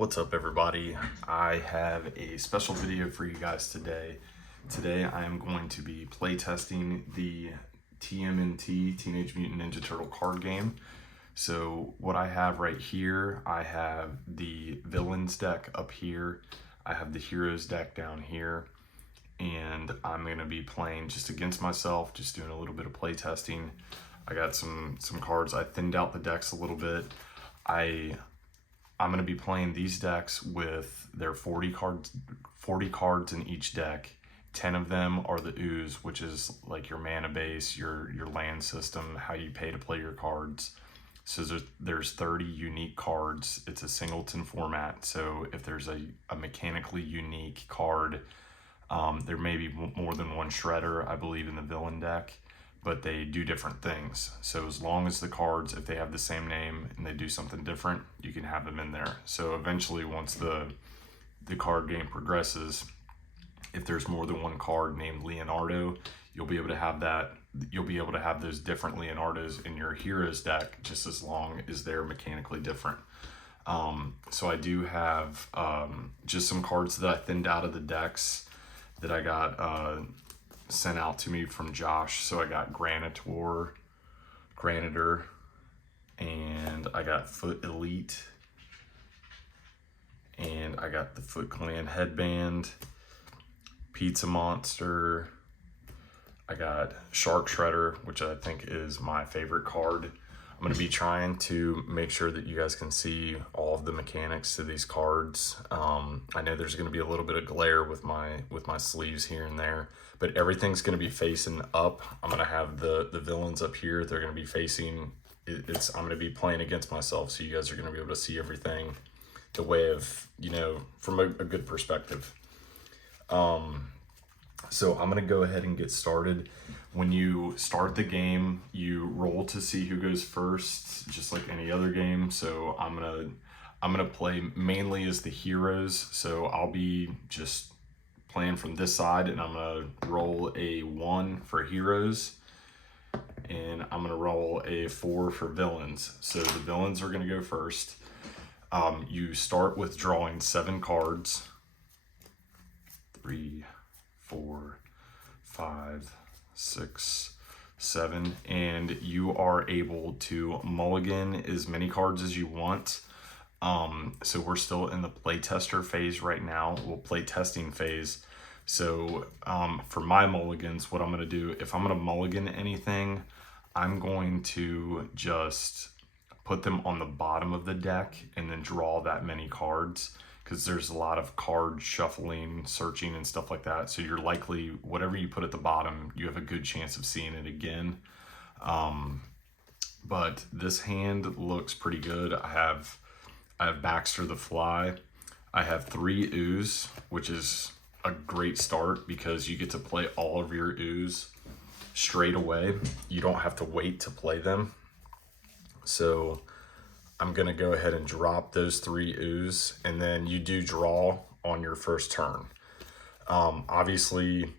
What's up, everybody? I have a special video for you guys today. Today I am going to be playtesting the TMNT Teenage Mutant Ninja Turtle card game. So what I have right here, I have the villains deck up here, I have the heroes deck down here, and I'm going to be playing just against myself, just doing a little bit of playtesting. I got some cards. I thinned out the decks a little bit. I'm going to be playing these decks with their 40 cards in each deck. 10 of them are the ooze, which is like your mana base, your land system, how you pay to play your cards. So there's 30 unique cards. It's a singleton format, so if there's a mechanically unique card, there may be more than one shredder, I believe, in the villain deck, but they do different things. So as long as the cards, if they have the same name and they do something different, you can have them in there. So eventually, once the card game progresses, if there's more than one card named Leonardo, you'll be able to have that. You'll be able to have those different Leonardos in your heroes deck, just as long as they're mechanically different. So I do have just some cards that I thinned out of the decks that I got sent out to me from Josh. So I got Granitor, and I got Foot Elite, and I got the Foot Clan headband, Pizza Monster, I got Shark Shredder, which I think is my favorite card. I'm going to be trying to make sure that you guys can see all of the mechanics to these cards. I know there's going to be a little bit of glare with my sleeves here and there, but everything's going to be facing up. I'm going to have the villains up here. They're going to be facing, I'm going to be playing against myself, so you guys are going to be able to see everything the way of, from a good perspective. So I'm going to go ahead and get started. When you start the game, you roll to see who goes first, just like any other game. So I'm gonna play mainly as the heroes. So I'll be just playing from this side, and I'm gonna roll a 1 for heroes, and I'm gonna roll a 4 for villains. So the villains are gonna go first. You start with drawing 7 cards. 3, 4, 5, 6, 7, and you are able to mulligan as many cards as you want. So we're still in the playtester phase right now, playtesting phase. So for my mulligans, what I'm going to do, if I'm going to mulligan anything, I'm going to just put them on the bottom of the deck and then draw that many cards, because there's a lot of card shuffling, searching, and stuff like that. So you're likely, whatever you put at the bottom, you have a good chance of seeing it again. But this hand looks pretty good. I have Baxter the Fly. I have 3 ooze, which is a great start because you get to play all of your ooze straight away. You don't have to wait to play them. So I'm gonna go ahead and drop those 3 ooze, and then you do draw on your first turn. Obviously,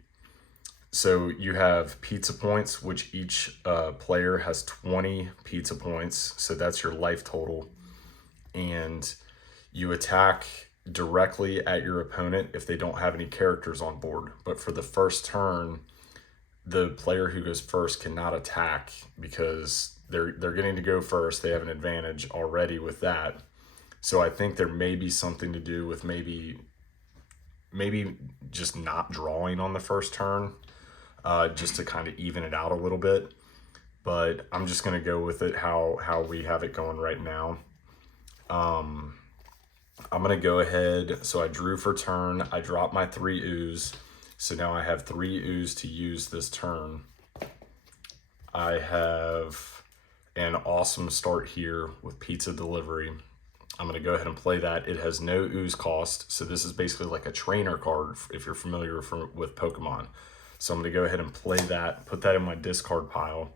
so you have pizza points, which each player has 20 pizza points, so that's your life total. And you attack directly at your opponent if they don't have any characters on board. But for the first turn, the player who goes first cannot attack because they're getting to go first. They have an advantage already with that. So I think there may be something to do with maybe just not drawing on the first turn, just to kind of even it out a little bit. But I'm just going to go with it how we have it going right now. I'm going to go ahead. So I drew for turn. I dropped my 3 ooze. So now I have 3 ooze to use this turn. I have an awesome start here with pizza delivery. I'm going to go ahead and play that. It has no ooze cost, so this is basically like a trainer card if you're familiar with Pokemon. So I'm going to go ahead and play that, put that in my discard pile.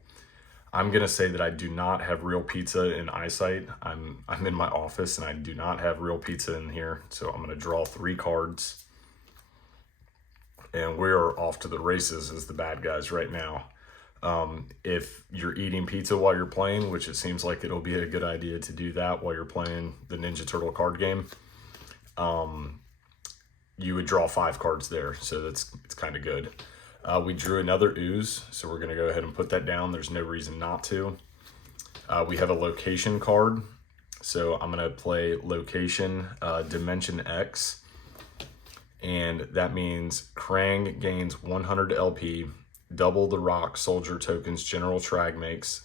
I'm going to say that I do not have real pizza in eyesight. I'm in my office and I do not have real pizza in here, so I'm going to draw 3 cards. And we're off to the races as the bad guys right now. If you're eating pizza while you're playing, which it seems like it'll be a good idea to do that while you're playing the Ninja Turtle card game, you would draw 5 cards there. So it's kind of good. We drew another ooze, so we're going to go ahead and put that down. There's no reason not to. We have a location card, so I'm going to play location Dimension X, and that means Krang gains 100 LP, double the rock soldier tokens general trag makes,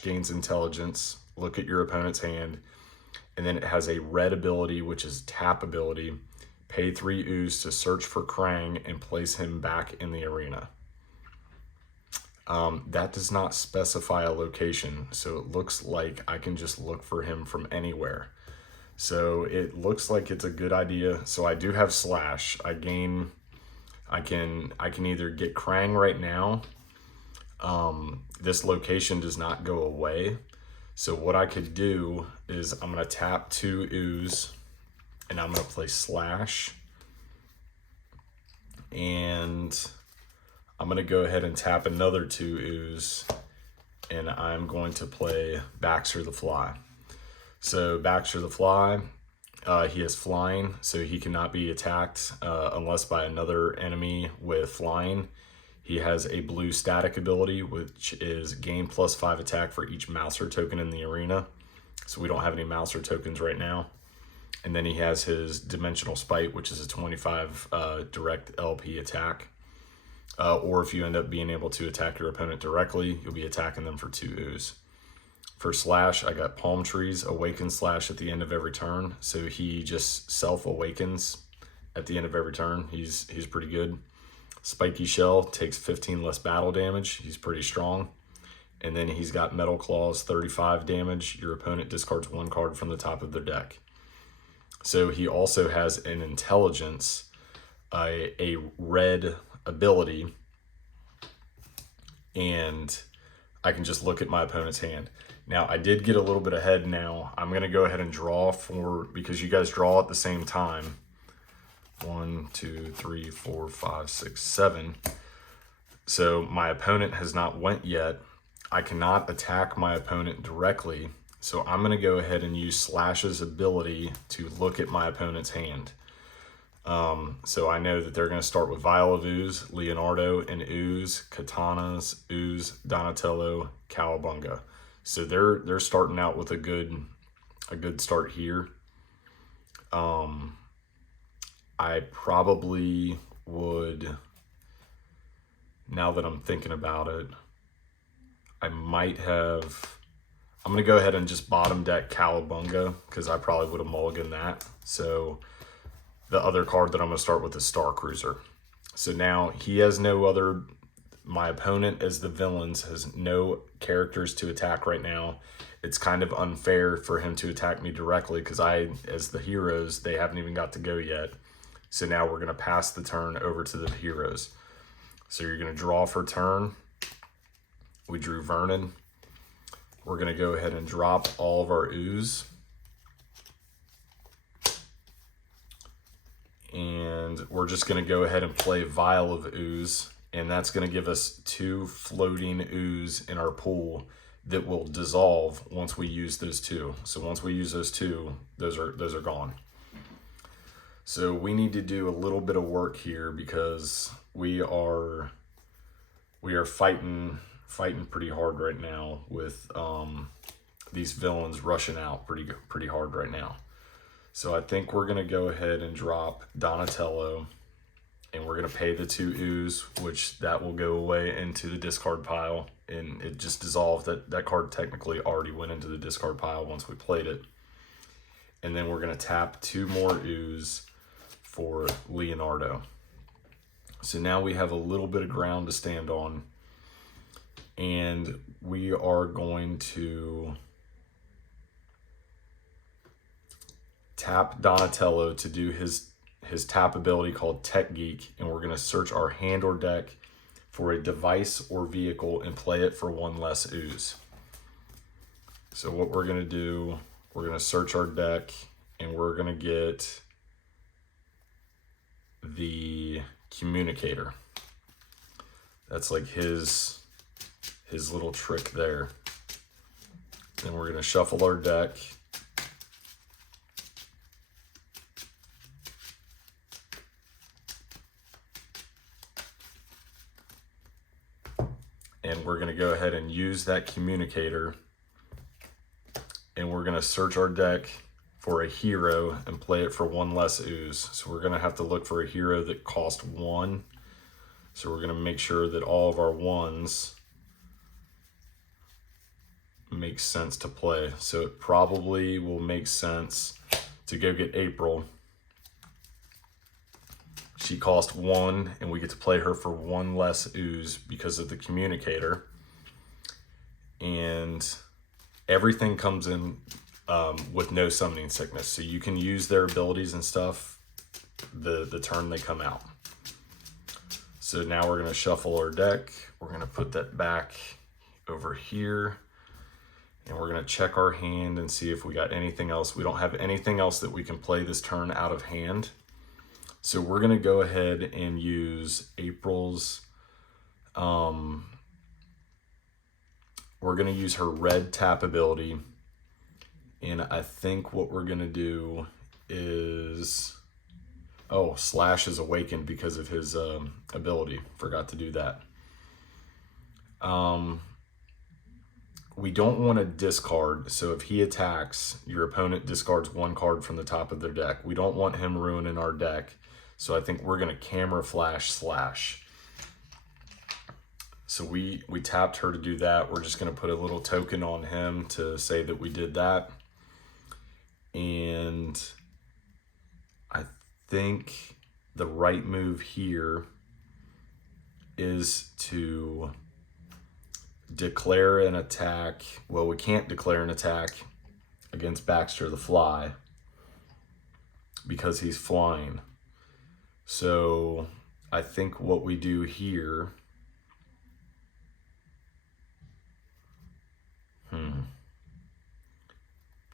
/ gains intelligence, look at your opponent's hand, and then it has a red ability, which is tap ability. Pay 3 ooze to search for Krang and place him back in the arena. That does not specify a location, so it looks like I can just look for him from anywhere. So it looks like it's a good idea. So I do have / I can either get Krang right now. This location does not go away. So what I could do is I'm going to tap 2 ooze, and I'm going to play / and I'm going to go ahead and tap another 2 ooze, and I'm going to play Baxter the Fly. So Baxter the Fly, he has flying, so he cannot be attacked unless by another enemy with flying. He has a blue static ability, which is gain +5 attack for each Mouser token in the arena. So we don't have any Mouser tokens right now. And then he has his Dimensional Spite, which is a 25 direct LP attack. Or if you end up being able to attack your opponent directly, you'll be attacking them for 2 ooze. For / I got Palm Trees, Awaken / at the end of every turn. So he just self-awakens at the end of every turn. He's pretty good. Spiky Shell takes 15 less battle damage. He's pretty strong. And then he's got Metal Claws, 35 damage. Your opponent discards 1 card from the top of their deck. So he also has an intelligence, a red ability, and I can just look at my opponent's hand. Now, I did get a little bit ahead now. I'm going to go ahead and draw because you guys draw at the same time. 1, 2, 3, 4, 5, 6, 7. So my opponent has not went yet. I cannot attack my opponent directly. So I'm going to go ahead and use /'s ability to look at my opponent's hand. So I know that they're going to start with Vial of Ooze, Leonardo and Ooze, Katanas, Ooze, Donatello, Cowabunga. So they're starting out with a good start here. I probably would, now that I'm thinking about it, I'm going to go ahead and just bottom deck Cowabunga, because I probably would have mulliganed that. So the other card that I'm going to start with is Star Cruiser. So now he has no other, my opponent as the villains has no characters to attack right now. It's kind of unfair for him to attack me directly because as the heroes, they haven't even got to go yet. So now we're going to pass the turn over to the heroes. So you're going to draw for turn. We drew Vernon. We're going to go ahead and drop all of our ooze. And we're just going to go ahead and play Vial of Ooze. And that's going to give us 2 floating ooze in our pool that will dissolve once we use those 2. So once we use those 2, those are gone. So we need to do a little bit of work here because we are fighting pretty hard right now with these villains rushing out pretty hard right now. So I think we're gonna go ahead and drop Donatello, and we're gonna pay the 2 ooze, which that will go away into the discard pile, and it just dissolved. That card technically already went into the discard pile once we played it. And then we're gonna tap 2 more ooze for Leonardo. So now we have a little bit of ground to stand on, and we are going to tap Donatello to do his tap ability called Tech Geek, and we're going to search our hand or deck for a device or vehicle and play it for 1 less ooze. So what we're going to do, we're going to search our deck, and we're going to get the Communicator. That's like his little trick there. Then we're going to shuffle our deck. and we're going to go ahead and use that communicator, and we're going to search our deck for a hero and play it for 1 less ooze. So we're going to have to look for a hero that cost 1. So we're going to make sure that all of our 1s make sense to play. So it probably will make sense to go get April. She cost 1, and we get to play her for 1 less ooze because of the communicator. And everything comes in with no summoning sickness. So you can use their abilities and stuff the turn they come out. So now we're going to shuffle our deck. We're going to put that back over here. And we're going to check our hand and see if we got anything else. We don't have anything else that we can play this turn out of hand. So we're going to go ahead and use April's, we're going to use her red tap ability. And I think what we're going to do is, oh, Slash is awakened because of his ability. Forgot to do that. We don't want to discard. So if he attacks, your opponent discards 1 card from the top of their deck. We don't want him ruining our deck. So I think we're going to camera flash Slash. So we tapped her to do that. We're just going to put a little token on him to say that we did that. And I think the right move here is to declare an attack. Well, we can't declare an attack against Baxter the Fly because he's flying. So I think what we do here,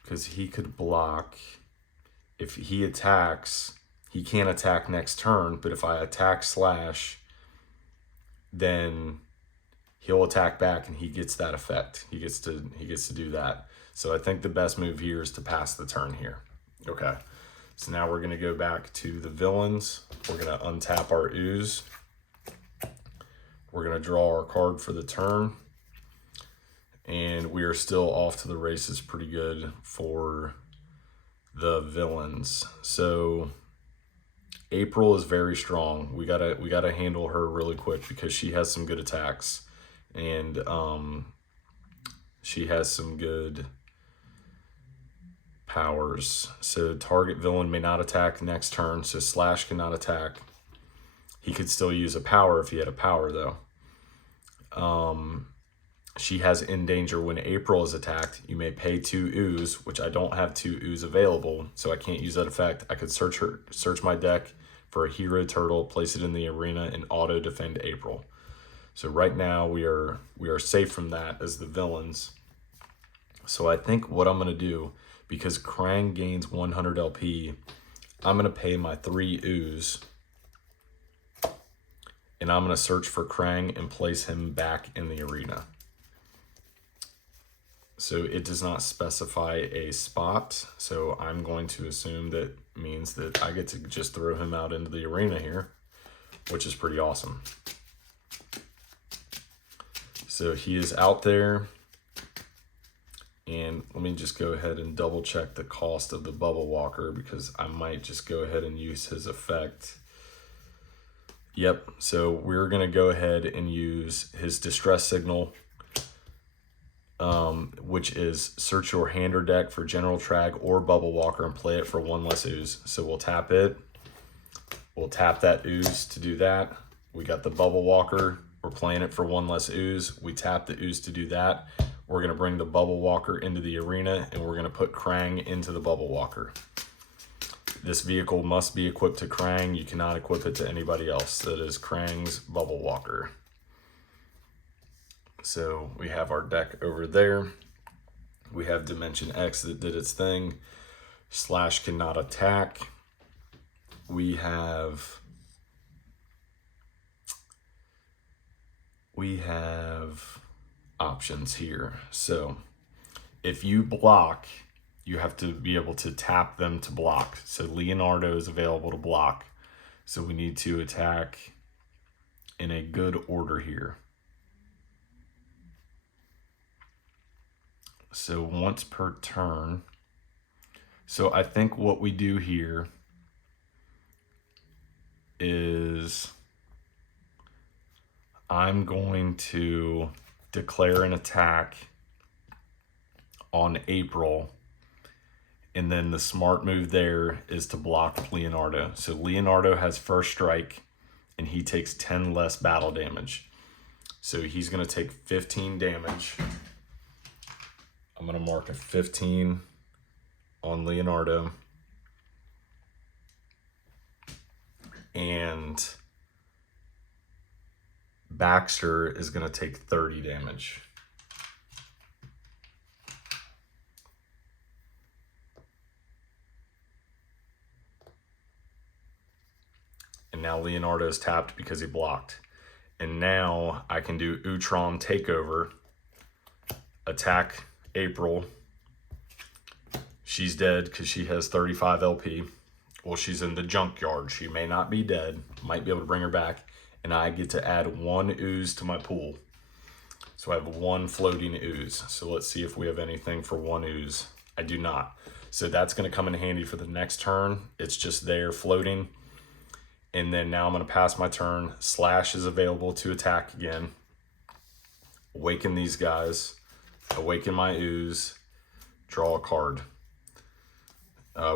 because he could block. If he attacks, he can't attack next turn, but if I attack Slash, then he'll attack back and he gets that effect. He gets to do that. So I think the best move here is to pass the turn here. Okay. So now we're going to go back to the villains. We're going to untap our ooze. We're going to draw our card for the turn. And we are still off to the races pretty good for the villains. So April is very strong. We gotta handle her really quick because she has some good attacks. And she has some good powers. So target villain may not attack next turn. So Slash cannot attack. He could still use a power if he had a power though. She has in danger when April is attacked. You may pay 2 ooze, which I don't have 2 ooze available, so I can't use that effect. I could search my deck for a hero turtle, place it in the arena, and auto defend April. So right now we are safe from that as the villains. So I think what I'm going to do, because Krang gains 100 LP, I'm going to pay my 3 ooze, and I'm going to search for Krang and place him back in the arena. So it does not specify a spot, so I'm going to assume that means that I get to just throw him out into the arena here, which is pretty awesome. So he is out there, and let me just go ahead and double check the cost of the Bubble Walker because I might just go ahead and use his effect. Yep, so we're going to go ahead and use his Distress Signal, which is search your hand or deck for General Trag or Bubble Walker and play it for 1 less ooze. So we'll tap it. We'll tap that ooze to do that. We got the Bubble Walker. We're playing it for 1 less ooze. We tap the ooze to do that. We're going to bring the Bubble Walker into the arena, and we're going to put Krang into the Bubble Walker. This vehicle must be equipped to Krang. You cannot equip it to anybody else. That is Krang's Bubble Walker. So we have our deck over there. We have Dimension X that did its thing. Slash cannot attack. We have options here. So if you block, you have to be able to tap them to block. So Leonardo is available to block. So we need to attack in a good order here. So once per turn. So I think what we do here is I'm going to declare an attack on April, and then the smart move there is to block Leonardo. So Leonardo has first strike, and he takes 10 less battle damage. So he's going to take 15 damage. I'm going to mark a 15 on Leonardo. And Baxter is going to take 30 damage. And now Leonardo's tapped because he blocked. And now I can do Utrom Takeover, attack April. She's dead because she has 35 LP. Well, she's in the junkyard. She may not be dead. Might be able to bring her back. And I get to add 1 ooze to my pool. So I have 1 floating ooze. So let's see if we have anything for 1 ooze. I do not. So that's going to come in handy for the next turn. It's just there floating. And then now I'm going to pass my turn. Slash is available to attack again. Awaken these guys. Awaken my ooze. Draw a card.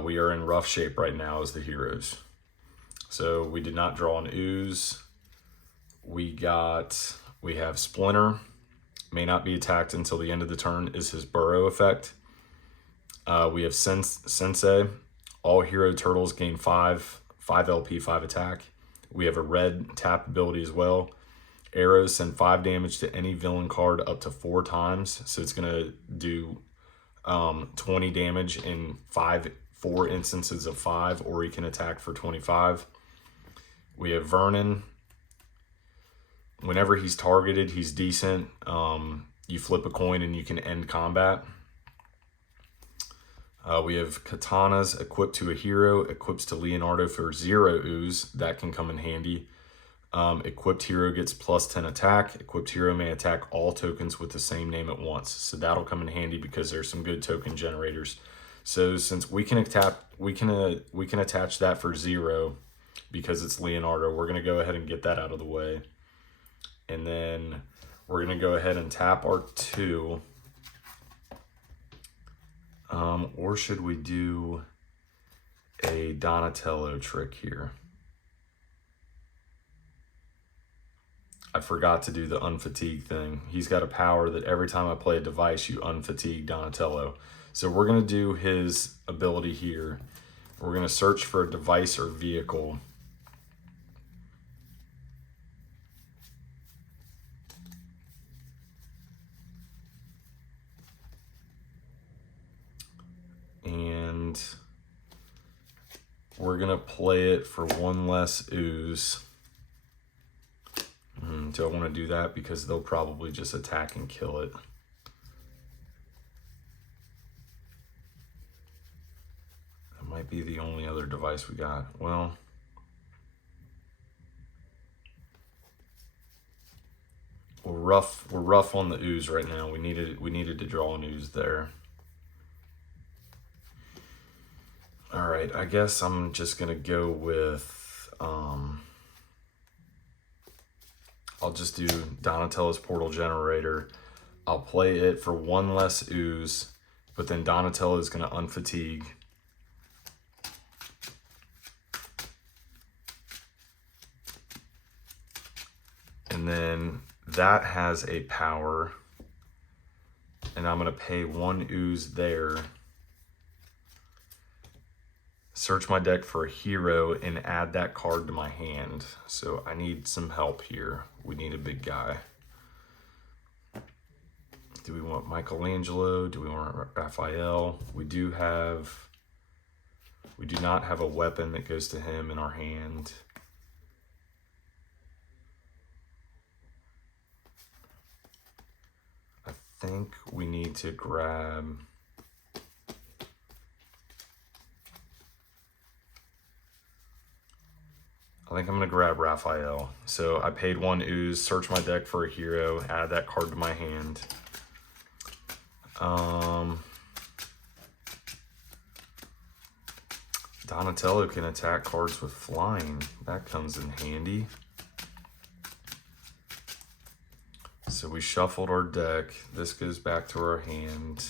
We are in rough shape right now as the heroes. So we did not draw an ooze. We have Splinter. May not be attacked until the end of the turn is his burrow effect. We have Sensei. All hero turtles gain 5 LP, 5 attack. We have a red tap ability as well. Arrows send 5 damage to any villain card up to 4 times. So it's going to do 20 damage in 4 instances of 5, or he can attack for 25. We have Vernon. Whenever he's targeted, he's decent. You flip a coin and you can end combat. We have Katanas equipped to a hero, equips to Leonardo for 0 ooze. That can come in handy. Equipped hero gets plus 10 attack. Equipped hero may attack all tokens with the same name at once. So that'll come in handy because there's some good token generators. So since we can attach that for 0 because it's Leonardo, we're gonna go ahead and get that out of the way. And then we're gonna go ahead and tap our 2. Or should we do a Donatello trick here? I forgot to do the unfatigue thing. He's got a power that every time I play a device, you unfatigue Donatello. So we're gonna do his ability here. We're gonna search for a device or vehicle. And we're gonna play it for 1 less ooze. Do I want to do that? Because they'll probably just attack and kill it. That might be the only other device we got. Well, we're rough on the ooze right now. We needed to draw an ooze there. All right, I guess I'm just gonna go with I'll just do Donatello's Portal Generator. I'll play it for 1 less ooze, but then Donatello is going to unfatigue. And then that has a power, and I'm going to pay 1 ooze there. Search my deck for a hero and add that card to my hand. So I need some help here. We need a big guy. Do we want Michelangelo? Do we want Raphael? We do not have a weapon that goes to him in our hand. I think we need to grab... I think I'm going to grab Raphael. So I paid 1 ooze, search my deck for a hero, add that card to my hand. Donatello can attack cards with flying. That comes in handy. So we shuffled our deck. This goes back to our hand.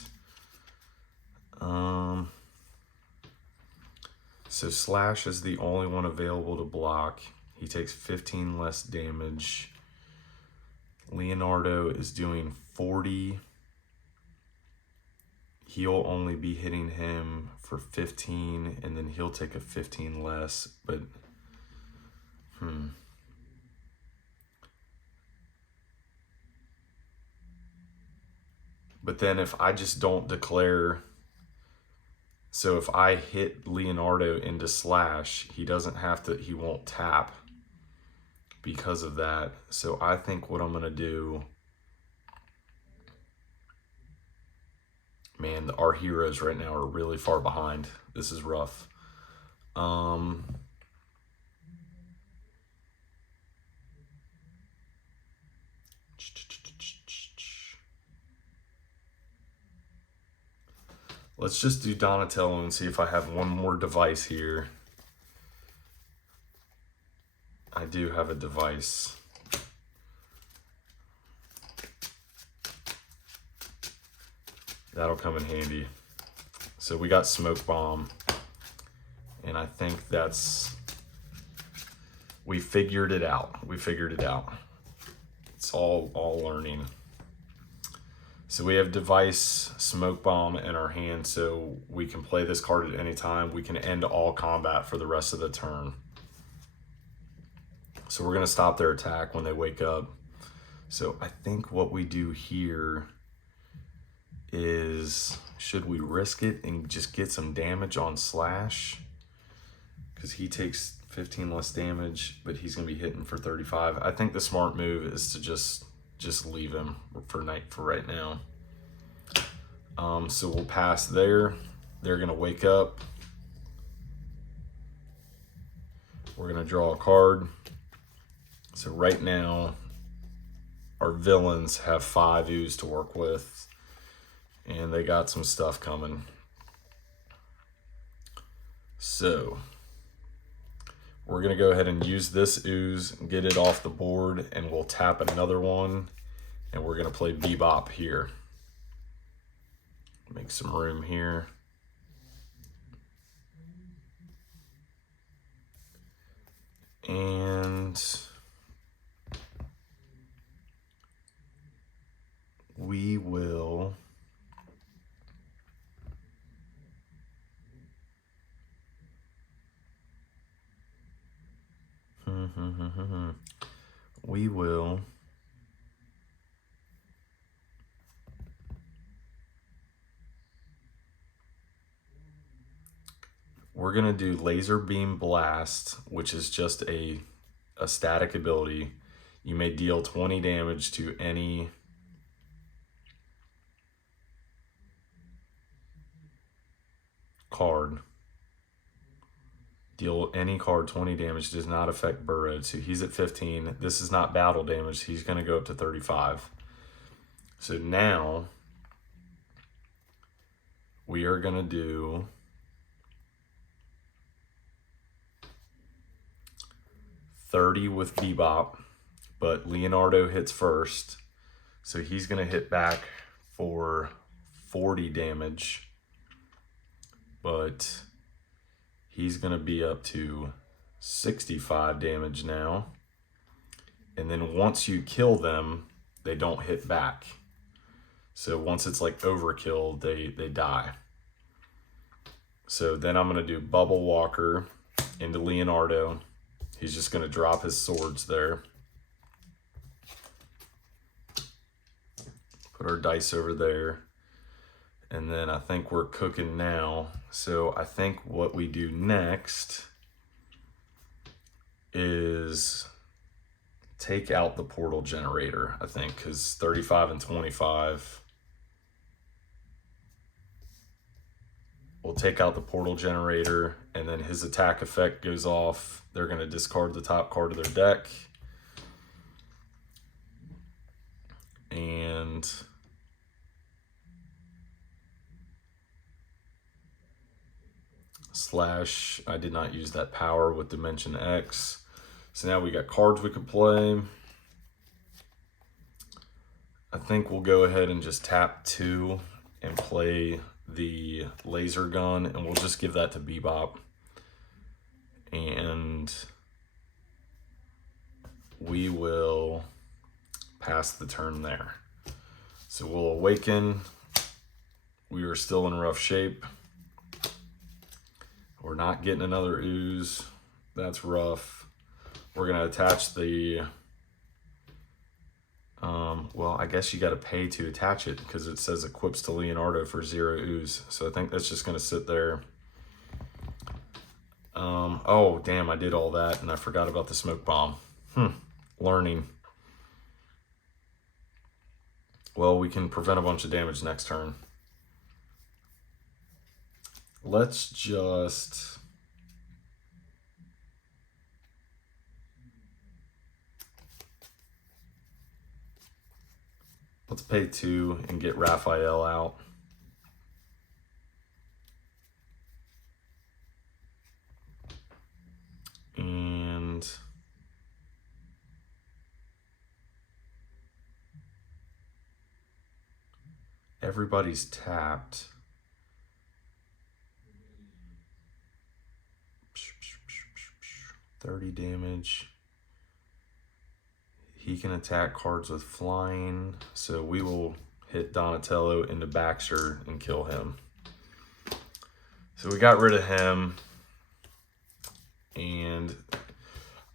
So Slash is the only one available to block. He takes 15 less damage. Leonardo is doing 40. He'll only be hitting him for 15, and then he'll take a 15 less, but But then if I just don't declare, so if I hit Leonardo into Slash, he doesn't have to, he won't tap because of that. So I think what I'm gonna do, man, our heroes right now are really far behind. This is rough. Let's just do Donatello and see if I have one more device here. I do have a device. That'll come in handy. So we got Smoke Bomb, and I think that's, we figured it out. We figured it out. It's all learning. So we have device, Smoke Bomb in our hand, so we can play this card at any time. We can end all combat for the rest of the turn. So we're gonna stop their attack when they wake up. So I think what we do here is, should we risk it and just get some damage on Slash? Because he takes 15 less damage, but he's gonna be hitting for 35. I think the smart move is to just leave him for right now. So we'll pass there. They're gonna wake up. We're gonna draw a card. So right now, our villains have 5 ooze to work with, and they got some stuff coming. So we're gonna go ahead and use this ooze, get it off the board, and we'll tap another one, and we're gonna play Bebop here. Make some room here. And we will we're gonna do Laser Beam Blast, which is just a static ability. You may deal 20 damage to any card. Deal any card 20 damage, does not affect Burrowed. So he's at 15. This is not battle damage. He's gonna go up to 35. So now we are gonna do $30 with Bebop, but Leonardo hits first. So he's gonna hit back for 40 damage, but he's gonna be up to 65 damage now. And then once you kill them, they don't hit back. So once it's like overkill, they die. So then I'm gonna do Bubble Walker into Leonardo. He's just gonna drop his swords there. Put our dice over there. And then I think we're cooking now. So I think what we do next is take out the portal generator, I think, because 35 and 25. We'll take out the portal generator, and then his attack effect goes off. They're going to discard the top card of their deck. And slash, I did not use that power with Dimension X. So now we got cards we could play. I think we'll go ahead and just tap 2 and play the laser gun, and we'll just give that to Bebop. And we will pass the turn there. So we'll awaken. We are still in rough shape. We're not getting another ooze. That's rough. We're gonna attach the, well, I guess you gotta pay to attach it because it says equips to Leonardo for 0 ooze. So I think that's just gonna sit there. Oh, damn, I did all that and I forgot about the smoke bomb. Learning. Well, we can prevent a bunch of damage next turn. Let's pay 2 and get Raphael out. And everybody's tapped. $30 damage. He can attack cards with flying, so we will hit Donatello into Baxter and kill him. So we got rid of him, and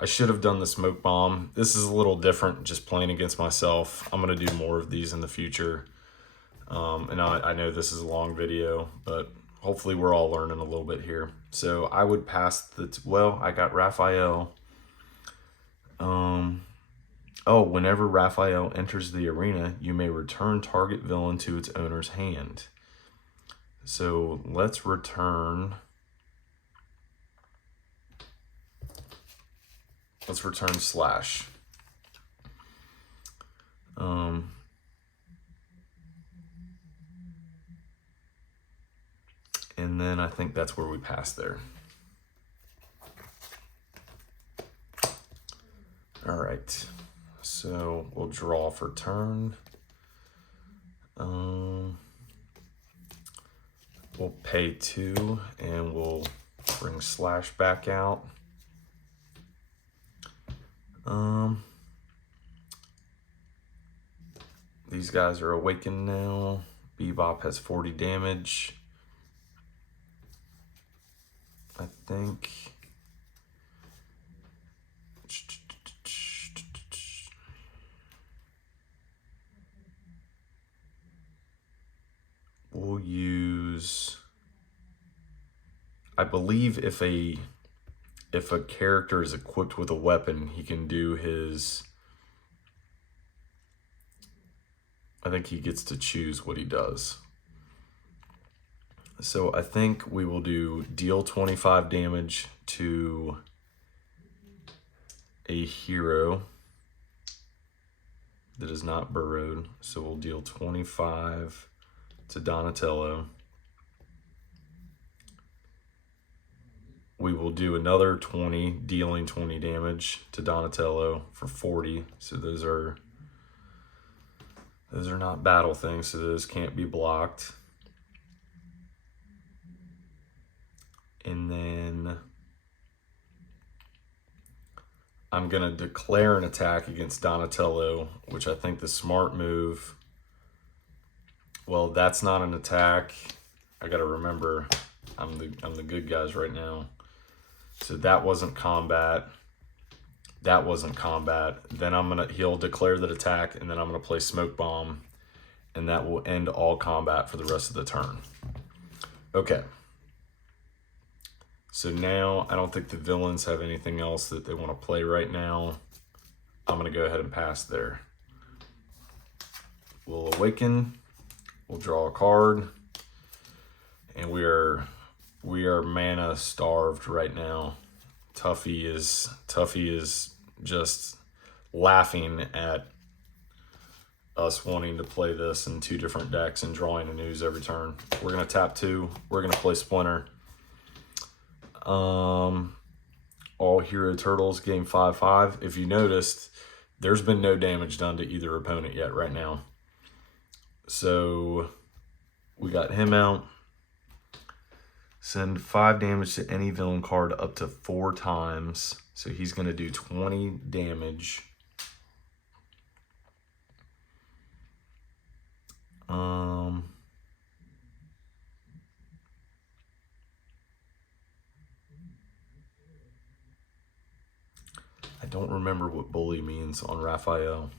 I should have done the smoke bomb. This is a little different, just playing against myself. I'm gonna do more of these in the future. And I know this is a long video, but hopefully we're all learning a little bit here. So I would pass the, well, I got Raphael. Oh, whenever Raphael enters the arena, you may return target villain to its owner's hand. So let's return Slash. And then I think that's where we pass there. All right, so we'll draw for turn. We'll pay 2 and we'll bring Slash back out. These guys are awakened now. Bebop has 40 damage. I think we'll use, I believe if a character is equipped with a weapon, he can do his, I think he gets to choose what he does. So I think we will do deal 25 damage to a hero that is not burrowed. So we'll deal 25 to Donatello. We will do another 20, dealing 20 damage to Donatello for 40. So those are not battle things, so those can't be blocked. And then I'm gonna declare an attack against Donatello, which I think the smart move, well, that's not an attack. I gotta remember, I'm the good guys right now. So that wasn't combat. That wasn't combat. Then he'll declare that attack, and then I'm gonna play Smoke Bomb, and that will end all combat for the rest of the turn. Okay. So now I don't think the villains have anything else that they want to play right now. I'm gonna go ahead and pass there. We'll awaken, we'll draw a card, and we are mana starved right now. Tuffy is just laughing at us wanting to play this in 2 different decks and drawing a news every turn. We're gonna tap 2, we're gonna play Splinter. All Hero Turtles, game 5-5. If you noticed, there's been no damage done to either opponent yet right now. So we got him out. Send 5 damage to any villain card up to 4 times. So he's going to do 20 damage. I don't remember what bully means on Raphael.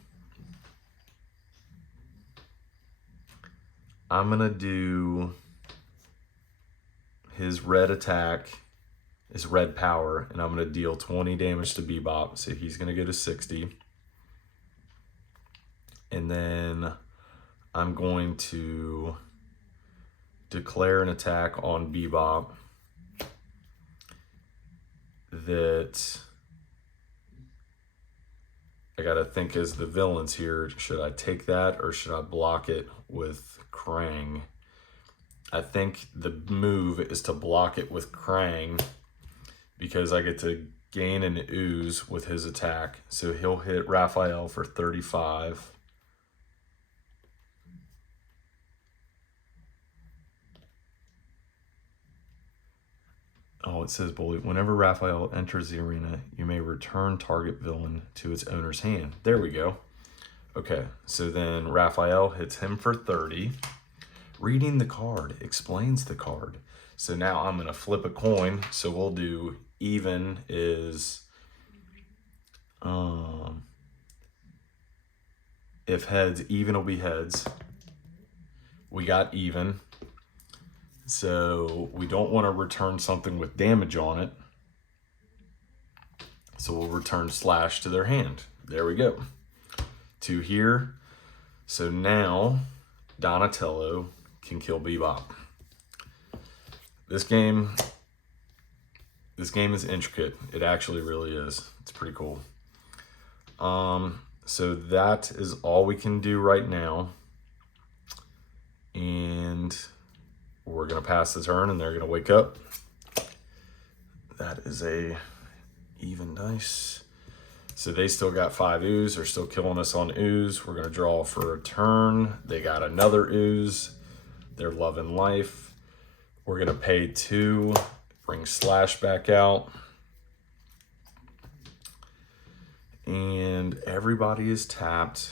I'm going to do his red attack, his red power, and I'm going to deal 20 damage to Bebop. So he's going to go to 60. And then I'm going to declare an attack on Bebop that I gotta think as the villains here. Should I take that or should I block it with Krang? I think the move is to block it with Krang because I get to gain an ooze with his attack. So he'll hit Raphael for 35. Oh, it says bully. Whenever Raphael enters the arena, you may return target villain to its owner's hand. There we go. Okay, so then Raphael hits him for 30. Reading the card explains the card. So now I'm going to flip a coin. So we'll do even is if heads, even will be heads. We got even. So we don't want to return something with damage on it. So we'll return slash to their hand. There we go. 2 here. So now Donatello can kill Bebop. This game is intricate. It actually really is. It's pretty cool. So that is all we can do right now. And we're going to pass the turn and they're going to wake up. That is a even dice. So they still got 5 ooze. They're still killing us on ooze. We're going to draw for a turn. They got another ooze. They're loving life. We're going to pay 2. Bring slash back out. And everybody is tapped.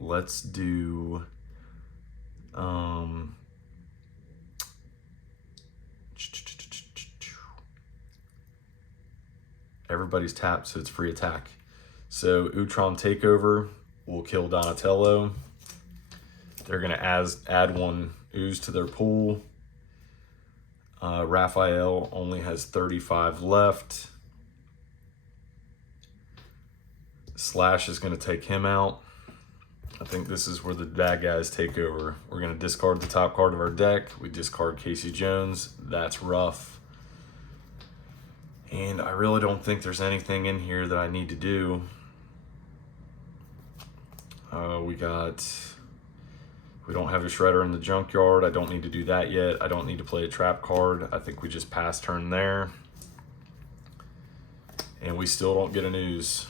Let's do... everybody's tapped, so it's free attack. So Utrom Takeover will kill Donatello. They're going to add 1 ooze to their pool. Raphael only has 35 left. Slash is going to take him out. I think this is where the bad guys take over. We're going to discard the top card of our deck. We discard Casey Jones. That's rough. And I really don't think there's anything in here that I need to do. We don't have a shredder in the junkyard. I don't need to do that yet. I don't need to play a trap card. I think we just pass turn there. And we still don't get an ooze.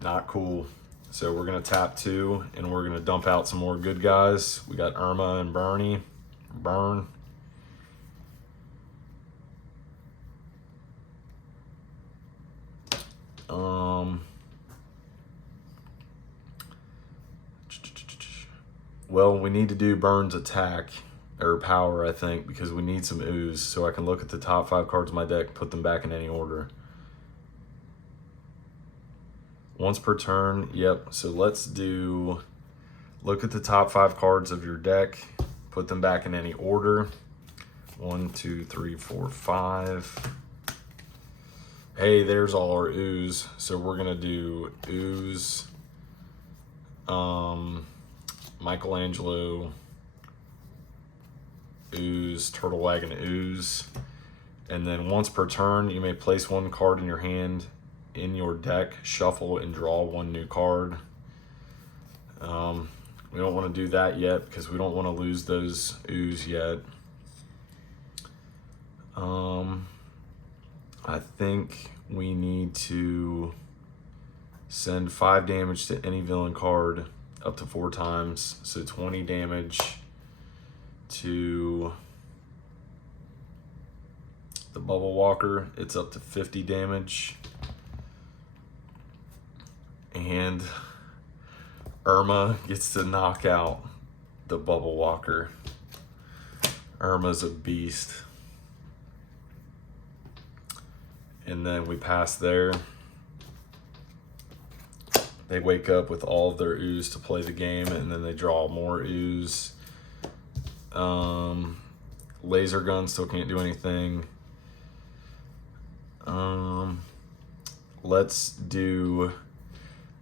Not cool. So we're going to tap 2 and we're going to dump out some more good guys. We got Irma and Burn. Well, we need to do Burn's attack or power, I think, because we need some ooze so I can look at the top 5 cards of my deck, put them back in any order. Once per turn, yep. So let's do, look at the top 5 cards of your deck, put them back in any order. 1, 2, 3, 4, 5. Hey, there's all our ooze. So we're gonna do ooze, Michelangelo, ooze, Turtle Wagon ooze. And then once per turn, you may place 1 card in your hand in your deck, shuffle and draw 1 new card. We don't want to do that yet because we don't want to lose those ooze yet. I think we need to send 5 damage to any villain card up to 4 times. So 20 damage to the Bubble Walker. It's up to 50 damage. And Irma gets to knock out the Bubble Walker. Irma's a beast. And then we pass there. They wake up with all of their ooze to play the game, and then they draw more ooze. Laser gun still can't do anything. Let's do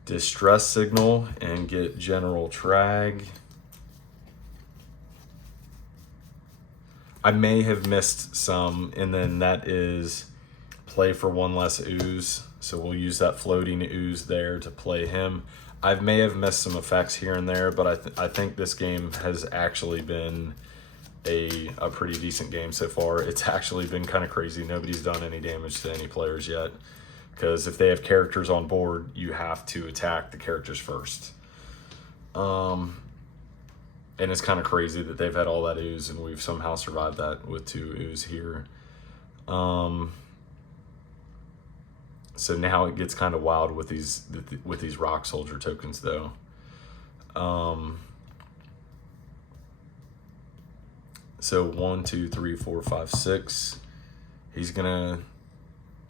distress signal and get general trag. I may have missed some, and then that is play for 1 less ooze. So we'll use that floating ooze there to play him. I may have missed some effects here and there, but I think this game has actually been a pretty decent game so far. It's actually been kind of crazy. Nobody's done any damage to any players yet, because if they have characters on board, you have to attack the characters first. And it's kind of crazy that they've had all that ooze and we've somehow survived that with 2 ooze here. So now it gets kind of wild with these Rock Soldier tokens, though. So 1, 2, 3, 4, 5, 6. He's gonna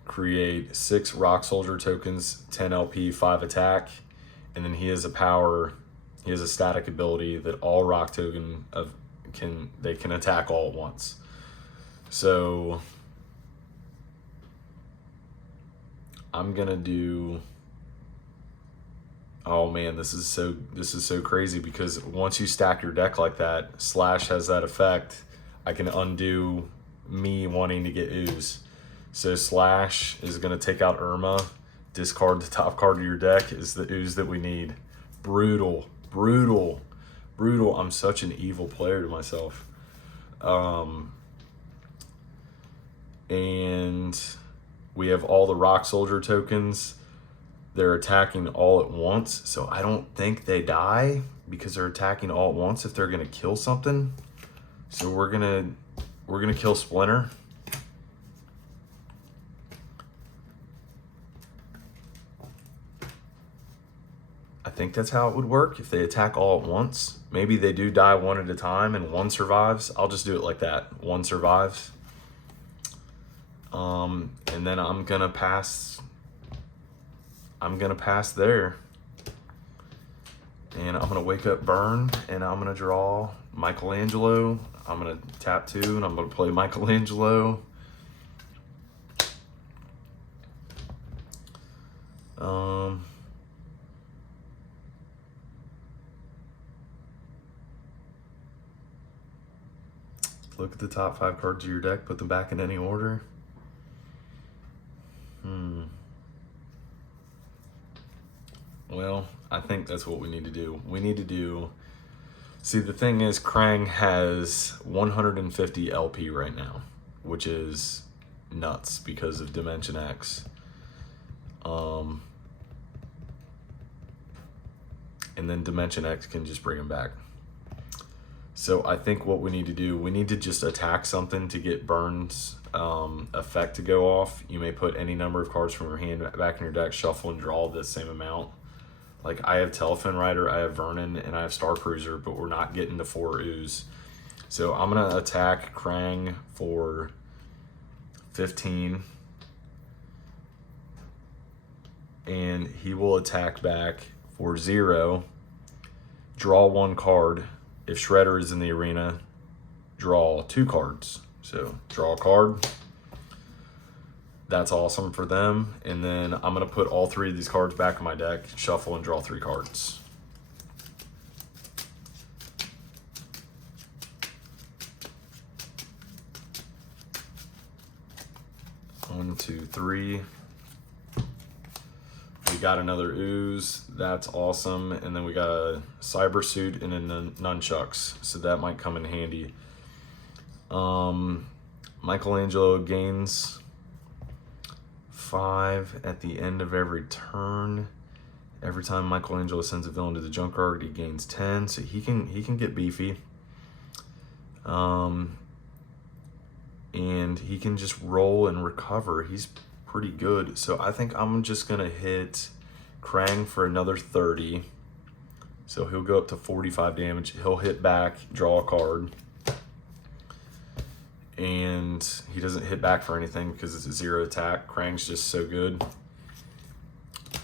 create 6 Rock Soldier tokens, 10 LP, 5 attack, and then he has a power. He has a static ability that all Rock token can attack all at once. So I'm gonna do. Oh man, this is so crazy, because once you stack your deck like that, Slash has that effect. I can undo me wanting to get ooze. So Slash is gonna take out Irma, discard the top card of your deck is the ooze that we need. Brutal. I'm such an evil player to myself. And we have all the Rock Soldier tokens. They're attacking all at once, so I don't think they die because they're attacking all at once if they're gonna kill something. So we're gonna kill Splinter. I think that's how it would work if they attack all at once. Maybe they do die 1 at a time and 1 survives. I'll just do it like that. 1 survives. And then I'm gonna pass there. And I'm gonna wake up Burn, and I'm gonna draw Michelangelo. I'm gonna tap 2, and I'm gonna play Michelangelo. Look at the top 5 cards of your deck, put them back in any order. Well, I think that's what we need to do. See, the thing is, Krang has 150 LP right now, which is nuts because of Dimension X. And then Dimension X can just bring him back. So I think what we need to do, we need to just attack something to get Burn's effect to go off. You may put any number of cards from your hand back in your deck, shuffle, and draw the same amount. Like, I have Telephone Rider, I have Vernon, and I have Star Cruiser, but we're not getting the 4 ooze. So I'm gonna attack Krang for 15. And he will attack back for 0. Draw 1 card. If Shredder is in the arena, draw 2 cards. So draw a card. That's awesome for them. And then I'm gonna put all 3 of these cards back in my deck, shuffle, and draw 3 cards. One, 2, 3. We got another ooze. That's awesome. And then we got a cyber suit and then nunchucks. So that might come in handy. Michelangelo gains 5 at the end of every turn. Every time Michelangelo sends a villain to the junkyard, he gains 10. So he can get beefy. And he can just roll and recover. He's pretty good. So I think I'm just gonna hit Krang for another 30. So he'll go up to 45 damage. He'll hit back, draw a card. And he doesn't hit back for anything because it's a 0 attack. Krang's just so good.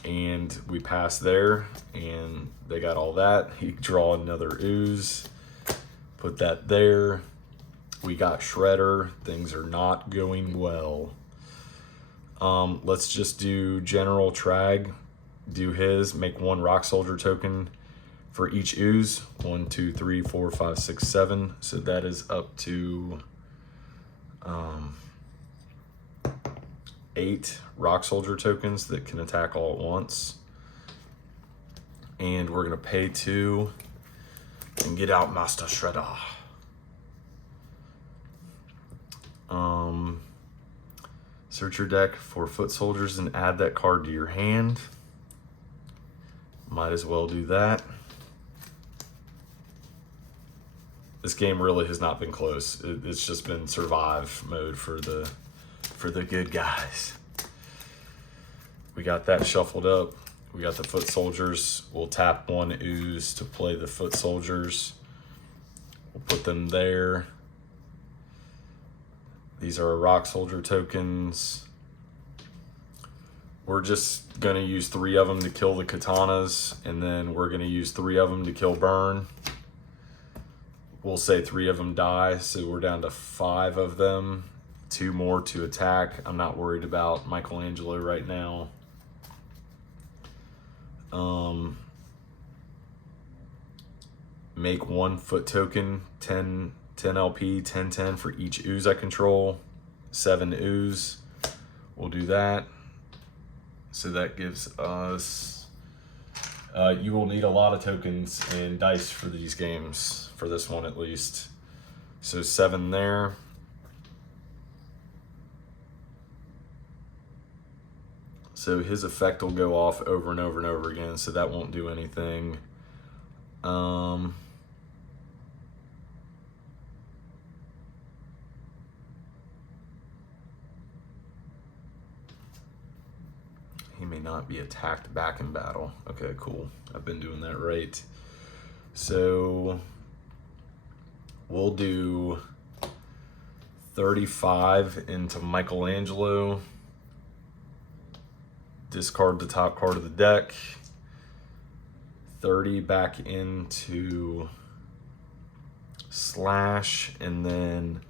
And we pass there, and they got all that. He draw another ooze. Put that there. We got Shredder. Things are not going well. Let's just do General Trag. Do his. Make 1 Rock Soldier token for each ooze. 1, 2, 3, 4, 5, 6, 7. So that is up to 8 Rock Soldier tokens that can attack all at once. And we're gonna pay 2 and get out Master Shredder. Search your deck for foot soldiers and add that card to your hand. Might as well do that. This game really has not been close. It's just been survive mode for the good guys. We got that shuffled up. We got the foot soldiers. We'll tap 1 ooze to play the foot soldiers. We'll put them there. These are our rock soldier tokens. We're just gonna use 3 of them to kill the katanas, and then we're gonna use 3 of them to kill Burn. We'll say 3 of them die, so we're down to 5 of them. 2 more to attack. I'm not worried about Michelangelo right now. Make 1 foot token, 10 LP, 10 for each ooze I control. 7 ooze. We'll do that. So that gives us, you will need a lot of tokens and dice for these games, for this one at least. So 7 there. So his effect will go off over and over and over again, so that won't do anything. He may not be attacked back in battle. Okay, cool. I've been doing that right. So we'll do 35 into Michelangelo. Discard the top card of the deck. 30 back into Slash, and then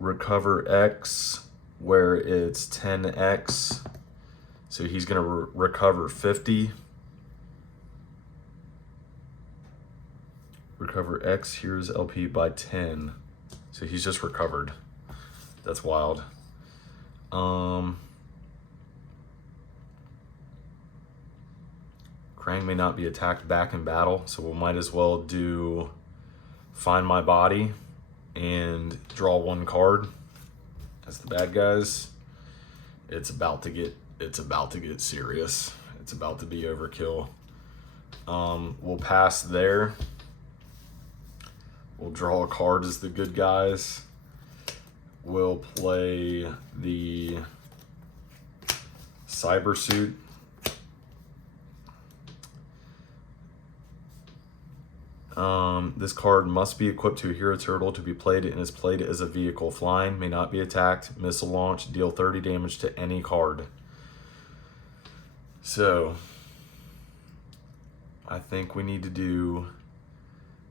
recover X where it's 10X. So he's gonna recover 50. Recover X, here's LP by 10. So he's just recovered. That's wild. Krang may not be attacked back in battle, so we might as well do Find My Body and draw 1 card as the bad guys. It's about to get serious. It's about to be overkill. We'll pass there. We'll draw a card as the good guys. We'll play the Cyber Suit. This card must be equipped to a hero turtle to be played and is played as a vehicle. Flying, may not be attacked, missile launch, deal 30 damage to any card. So, I think we need to do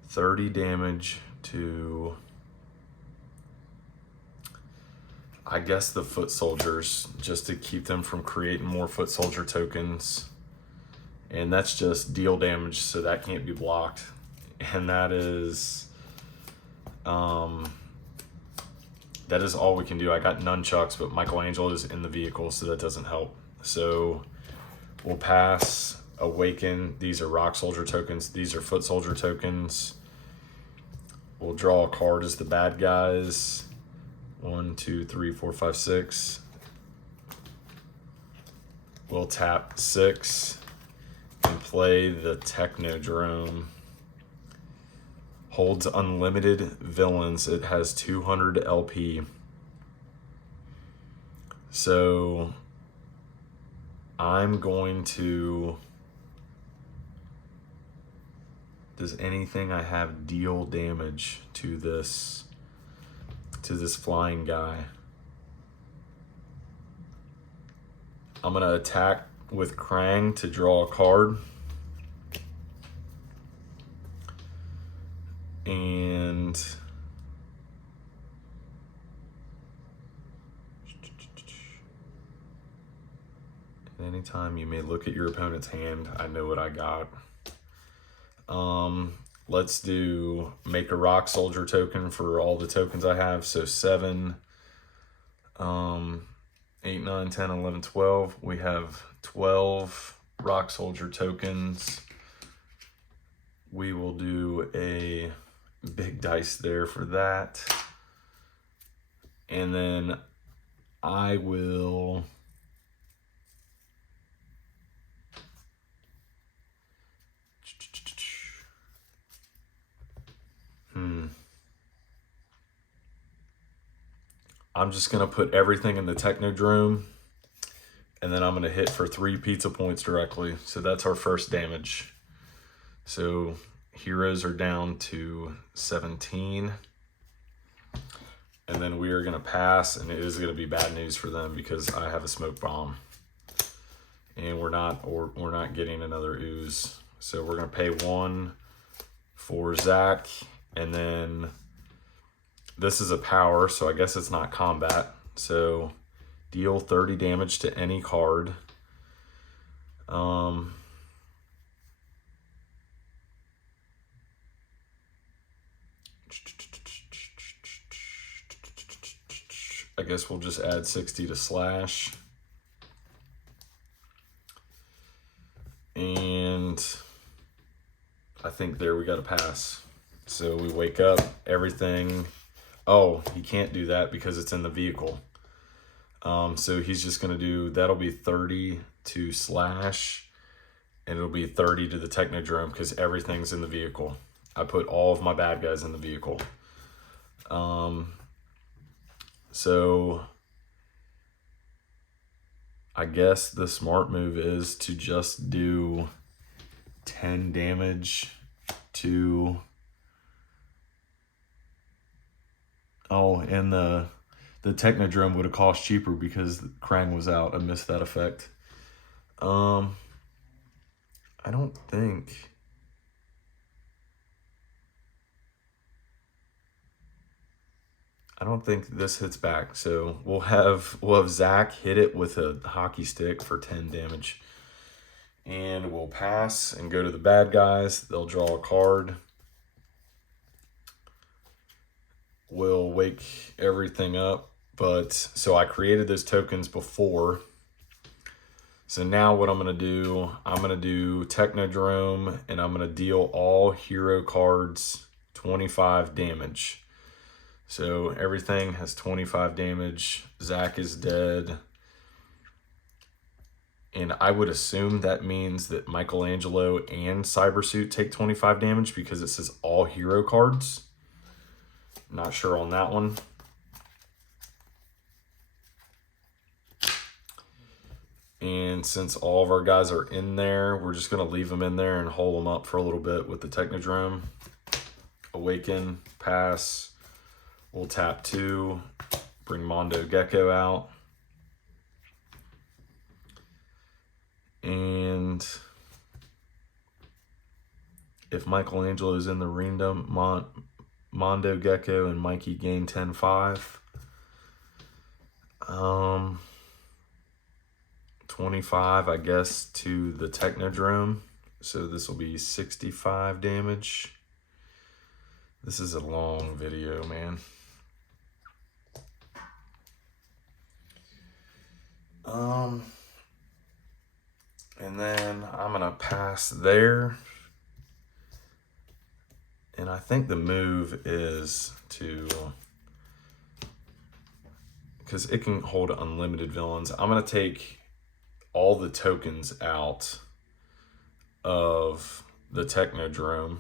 30 damage to, I guess, the foot soldiers, just to keep them from creating more foot soldier tokens. And that's just deal damage, so that can't be blocked. And that is all we can do. I got nunchucks, but Michelangelo is in the vehicle, so that doesn't help. So we'll pass, awaken. These are rock soldier tokens. These are foot soldier tokens. We'll draw a card as the bad guys. 1, 2, 3, 4, 5, 6. We'll tap 6 and play the Technodrome. Holds unlimited villains. It has 200 LP. So I'm going to... Does anything I have deal damage to this flying guy? I'm gonna attack with Krang to draw a card. And anytime you may look at your opponent's hand, I know what I got. Let's do make a rock soldier token for all the tokens I have. So 7, 8, 9, 10, 11, 12. We have 12 rock soldier tokens. We will do a big dice there for that. And then I will I'm just gonna put everything in the Technodrome, and then I'm gonna hit for 3 pizza points directly. So that's our first damage. So heroes are down to 17. And then we are gonna pass, and it is gonna be bad news for them because I have a smoke bomb. And we're not getting another ooze. So we're gonna pay 1 for Zach, and then this is a power, so I guess it's not combat. So deal 30 damage to any card. I guess we'll just add 60 to slash. And I think there we got a pass. So we wake up, everything. Oh, he can't do that because it's in the vehicle. So he's just gonna do, that'll be 30 to slash, and it'll be 30 to the Technodrome because everything's in the vehicle. I put all of my bad guys in the vehicle. So I guess the smart move is to just do 10 damage to... Oh, and the Technodrome would have cost cheaper because Krang was out. I missed that effect. I don't think... this hits back. So we'll have Zach hit it with a hockey stick for 10 damage. And we'll pass and go to the bad guys. They'll draw a card. We'll wake everything up. But so I created those tokens before. So now what I'm going to do Technodrome, and I'm going to deal all hero cards 25 damage. So everything has 25 damage. Zach is dead. And I would assume that means that Michelangelo and Cybersuit take 25 damage because it says all hero cards. Not sure on that one. And since all of our guys are in there, we're just going to leave them in there and hold them up for a little bit with the Technodrome. Awaken, pass. We'll tap 2, bring Mondo Gecko out. And if Michelangelo is in the Random, Mondo Gecko and Mikey gain 10-5. 25, I guess, to the Technodrome. So this will be 65 damage. This is a long video, man. And then I'm gonna pass there. And I think the move is to, because it can hold unlimited villains, I'm gonna take all the tokens out of the Technodrome.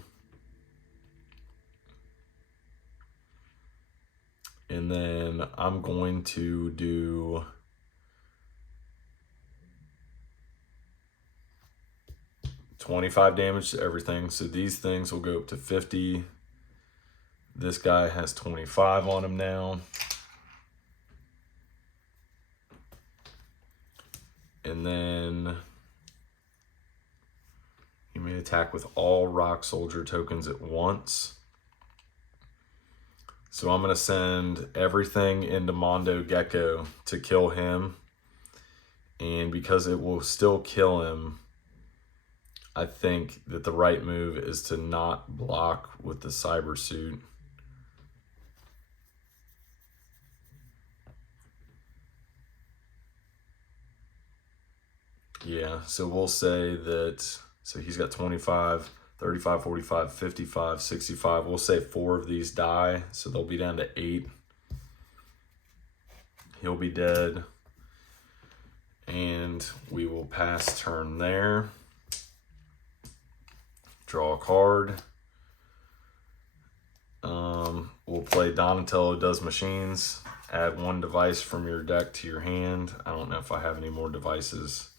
And then I'm going to do $25 damage to everything. So these things will go up to 50. This guy has 25 on him now. And then you may attack with all Rock Soldier tokens at once. So I'm going to send everything into Mondo Gecko to kill him. And because it will still kill him, I think that the right move is to not block with the cyber suit. Yeah, so we'll say that, so he's got 25, 35, 45, 55, 65. We'll say 4 of these die, so they'll be down to 8. He'll be dead. And we will pass turn there. Draw a card. We'll play Donatello Does Machines. Add 1 device from your deck to your hand. I don't know if I have any more devices.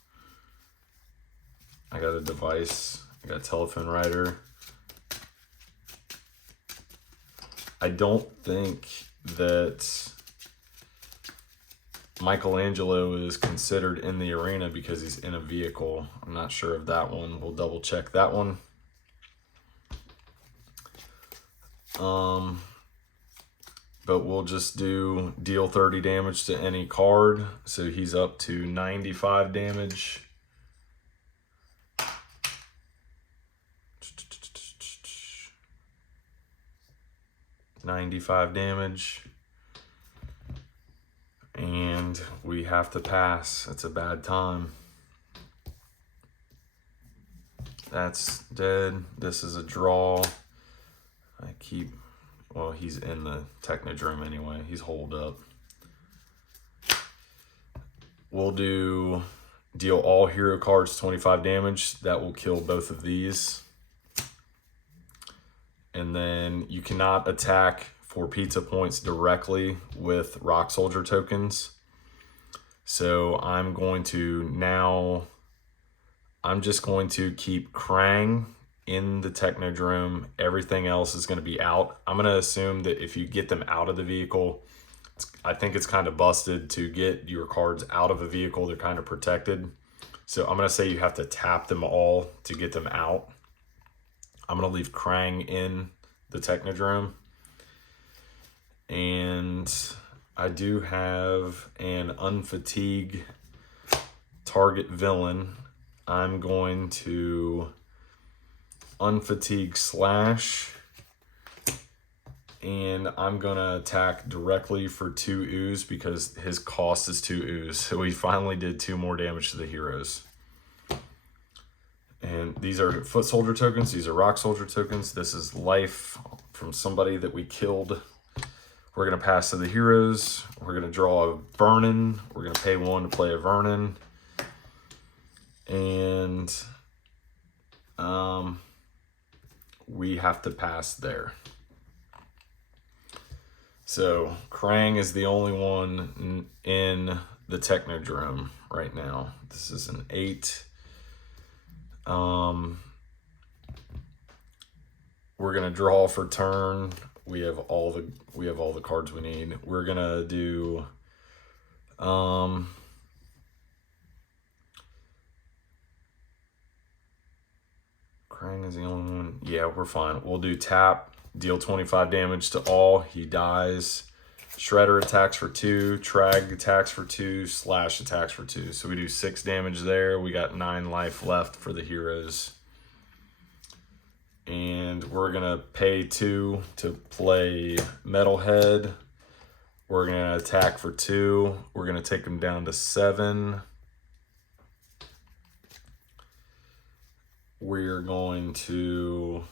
I got a device. I got a telephone writer. I don't think that Michelangelo is considered in the arena because he's in a vehicle. I'm not sure of that one. We'll double check that one. But we'll just deal 30 damage to any card. So he's up to 95 damage. $95 damage. And we have to pass. It's a bad time. That's dead. This is a draw. Well, he's in the Technodrome anyway. He's holed up. We'll deal all hero cards 25 damage. That will kill both of these. And then you cannot attack for pizza points directly with Rock Soldier tokens. So I'm just going to keep Krang in the Technodrome. Everything else is going to be out. I'm going to assume that if you get them out of the vehicle, I think it's kind of busted to get your cards out of a vehicle. They're kind of protected. So I'm going to say you have to tap them all to get them out. I'm going to leave Krang in the Technodrome. And I do have an unfatigue target villain. I'm going to unfatigue Slash. And I'm going to attack directly for 2 ooze because his cost is 2 ooze. So we finally did 2 more damage to the heroes. And these are foot soldier tokens. These are rock soldier tokens. This is life from somebody that we killed. We're going to pass to the heroes. We're going to draw a Vernon. We're going to pay 1 to play a Vernon. And we have to pass there. So Krang is the only one in the Technodrome right now. This is an 8. We're gonna draw for turn. We have all the cards we need. We're gonna do Krang is the only one. Yeah, we're fine. We'll do tap, deal 25 damage to all. He dies. Shredder attacks for 2, Trag attacks for 2, Slash attacks for 2. So we do 6 damage there. We got 9 life left for the heroes. And we're gonna pay 2 to play Metalhead. We're gonna attack for 2. We're gonna take him down to 7. We're going to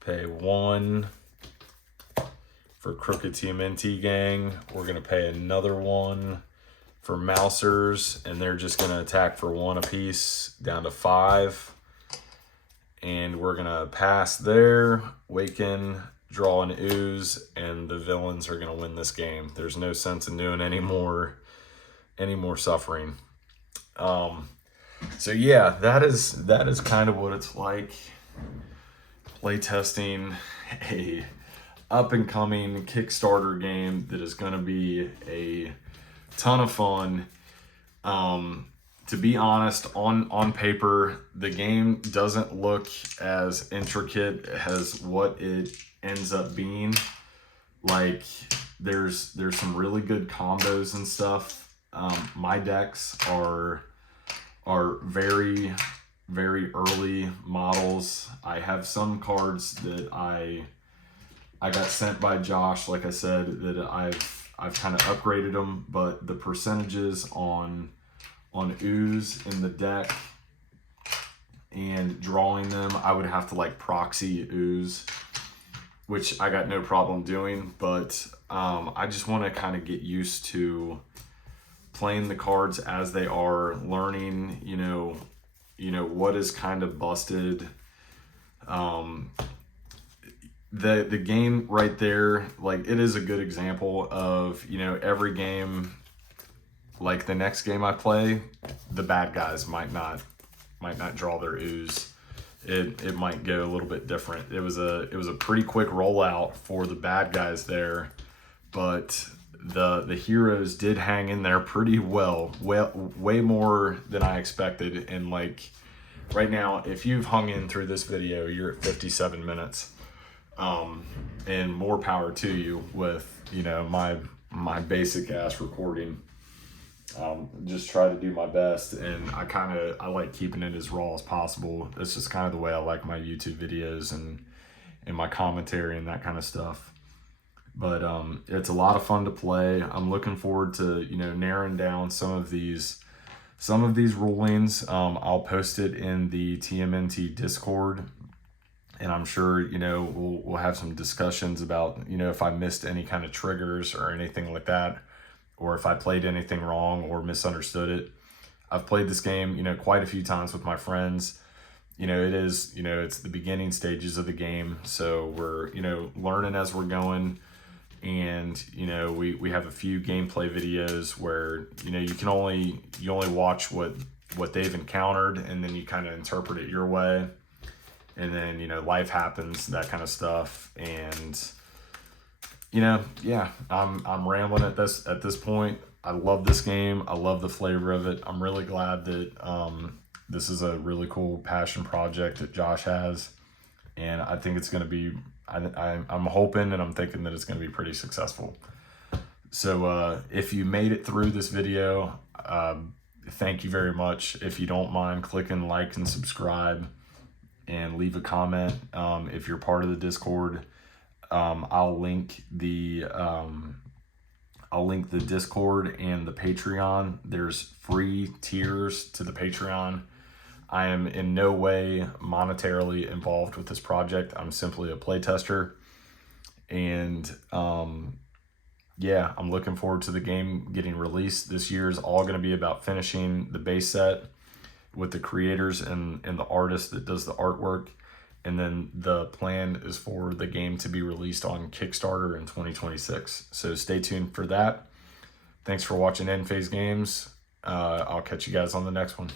pay 1 for Crooked TMNT Gang. We're gonna pay another 1 for Mousers, and they're just going to attack for 1 apiece down to 5. And we're going to pass there, Waken, draw an Ooze, and the villains are going to win this game. There's no sense in doing any more suffering. So yeah, that is kind of what it's like playtesting a up-and-coming Kickstarter game that is going to be a ton of fun. To be honest, on paper, the game doesn't look as intricate as what it ends up being. Like, there's some really good combos and stuff. My decks are very, very early models. I have some cards that I got sent by Josh, like I said, that I've kind of upgraded them, but the percentages on ooze in the deck and drawing them, I would have to like proxy ooze, which I got no problem doing, but I just want to kind of get used to playing the cards as they are, learning, you know what is kind of busted. The game right there, like, it is a good example of, every game, like the next game I play, the bad guys might not draw their ooze. It might go a little bit different. It was a pretty quick rollout for the bad guys there, but the heroes did hang in there pretty well, way more than I expected. And like right now, if you've hung in through this video, you're at 57 minutes. And more power to you with, my basic ass recording. Just try to do my best, and I like keeping it as raw as possible. It's just kind of the way I like my YouTube videos and my commentary and that kind of stuff. But it's a lot of fun to play. I'm looking forward to, narrowing down some of these rulings. I'll post it in the TMNT Discord. And I'm sure, we'll have some discussions about, if I missed any kind of triggers or anything like that, or if I played anything wrong or misunderstood it. I've played this game, quite a few times with my friends. It is, it's the beginning stages of the game. So we're, learning as we're going. And, we have a few gameplay videos where, you only watch what they've encountered, and then you kind of interpret it your way. And then, life happens, that kind of stuff. And, yeah, I'm rambling at this point. I love this game. I love the flavor of it. I'm really glad that this is a really cool passion project that Josh has. And I think it's going to be, I'm hoping and I'm thinking that it's going to be pretty successful. So if you made it through this video, thank you very much. If you don't mind clicking like and subscribe, and leave a comment. If you're part of the Discord, I'll link the Discord and the Patreon. There's free tiers to the Patreon. I am in no way monetarily involved with this project. I'm simply a playtester. And yeah, I'm looking forward to the game getting released. This year is all going to be about finishing the base set with the creators and the artist that does the artwork. And then the plan is for the game to be released on Kickstarter in 2026. So stay tuned for that. Thanks for watching EndFaze Games. I'll catch you guys on the next one.